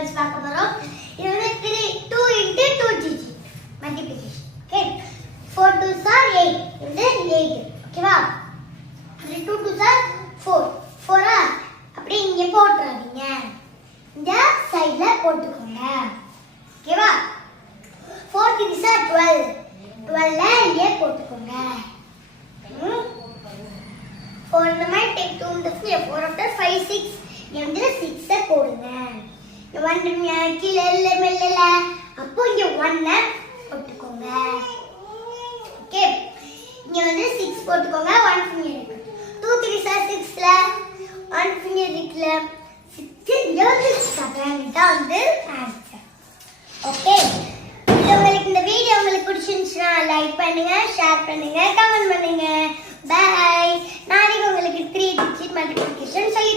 Numbers பார்க்க போறோம். இது வந்து 2 into 2 digit multiplication. Okay, 4 2s are 8. இது 8. ஓகேவா? 2 2s are 4. 4 அப்படி இங்க போட்டுறாதீங்க. இந்த சைடுல போட்டுக்கோங்க. ஓகேவா? 4 3s are 12. 12 இங்க போட்டுக்கோங்க. 4 இந்த மாதிரி take 2 இந்த 4 after 5 6 இங்க வந்து 6 போடுங்க. இந்த 1 கீழ இல்ல அப்போ இங்க 1 போட்டுக்கோங்க. ஓகே, இங்க வந்து 6 போட்டுக்கோங்க. 1 finger இருக்கு. 2 3s are 6ல 1 finger இருக்குல 6 7 தான் வந்து ஆன்சர். ஓகே, இந்த வீடியோ உங்களுக்கு பிடிச்சிருந்துச்சுன்னா லைக் பண்ணுங்க, ஷேர் பண்ணுங்க, கமெண்ட் பண்ணுங்க. பை. நாளைக்கு உங்களுக்கு 3 digit multiplication சொல்லி